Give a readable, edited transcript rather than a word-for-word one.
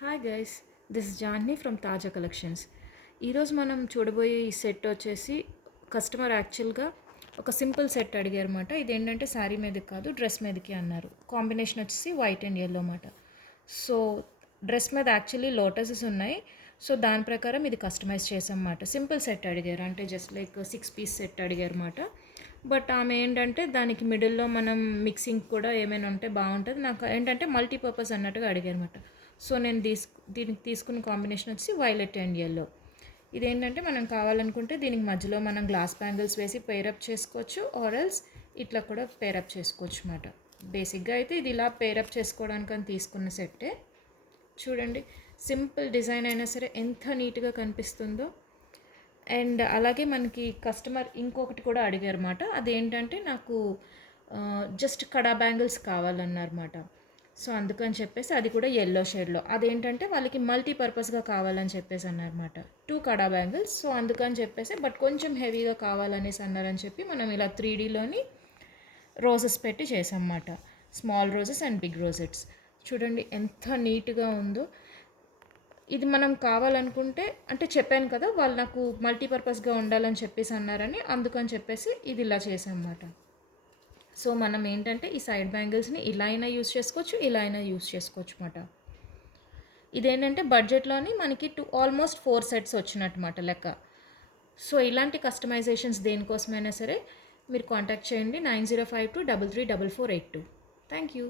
Hi guys, this జాన్ని from తాజా collections. ఈరోజు మనం చూడబోయే ఈ సెట్ వచ్చేసి కస్టమర్ యాక్చువల్గా ఒక సింపుల్ సెట్ అడిగారు అనమాట. ఇదేంటంటే శారీ మీదకి కాదు, డ్రెస్ మీదకి అన్నారు. కాంబినేషన్ వచ్చేసి వైట్ అండ్ ఎల్లో అన్నమాట. సో డ్రెస్ మీద యాక్చువల్లీ లోటసెస్ ఉన్నాయి. సో దాని ప్రకారం ఇది కస్టమైజ్ చేసామన్నమాట. సింపుల్ సెట్ అడిగారు, అంటే జస్ట్ లైక్ 6 పీస్ సెట్ అడిగారు అనమాట. బట్ ఆమె ఏంటంటే దానికి మిడిల్లో మనం మిక్సింగ్ కూడా ఏమైనా ఉంటే బాగుంటుంది. నాకు ఏంటంటే మల్టీపర్పస్ అన్నట్టుగా అడిగారు అనమాట. సో నేను దీనికి తీసుకున్న కాంబినేషన్ వచ్చి వైలెట్ అండ్ ఎల్లో. ఇదేంటంటే మనం కావాలనుకుంటే దీనికి మధ్యలో మనం గ్లాస్ బ్యాంగిల్స్ వేసి పేరప్ చేసుకోవచ్చు, ఆర్ఎల్స్ ఇట్లా కూడా పేరప్ చేసుకోవచ్చు అన్నమాట. బేసిక్గా అయితే ఇది ఇలా పేరప్ చేసుకోవడానికి అని తీసుకున్న సెట్టే. చూడండి, సింపుల్ డిజైన్ అయినా సరే ఎంత నీట్గా కనిపిస్తుందో. అండ్ అలాగే మనకి కస్టమర్ ఇంకొకటి కూడా అడిగారు అన్నమాట. అదేంటంటే నాకు జస్ట్ కడా బ్యాంగిల్స్ కావాలన్నారన్నమాట. సో అందుకని చెప్పేసి అది కూడా ఎల్లో షేడ్లో, అదేంటంటే వాళ్ళకి మల్టీపర్పస్గా కావాలని చెప్పేసి అన్నారన్నమాట. 2 కడా బ్యాంగిల్స్. సో అందుకని చెప్పేసి బట్ కొంచెం హెవీగా కావాలనేసి అన్నారని చెప్పి మనం ఇలా 3Dలోని రోజెస్ పెట్టి చేసామన్నమాట. Small roses and big roses. చూడండి ఎంత నీట్గా ఉందో. ఇది మనం కావాలనుకుంటే, అంటే చెప్పాను కదా వాళ్ళు నాకు మల్టీపర్పస్గా ఉండాలని చెప్పేసి అన్నారని, అందుకని చెప్పేసి ఇది ఇలా చేసామన్నమాట. సో మనం ఏంటంటే ఈ సైడ్ బ్యాంగిల్స్ని ఇలా అయినా యూస్ చేసుకోవచ్చు, ఇలా అయినా యూస్ చేసుకోవచ్చు అన్నమాట. ఇదేంటంటే బడ్జెట్లోని మనకి ఆల్మోస్ట్ 4 సెట్స్ వచ్చినట్టుమాట లెక్క. సో ఇలాంటి కస్టమైజేషన్స్ దేనికోసమైనా సరే మీరు కాంటాక్ట్ చేయండి 9052334482. Thank you.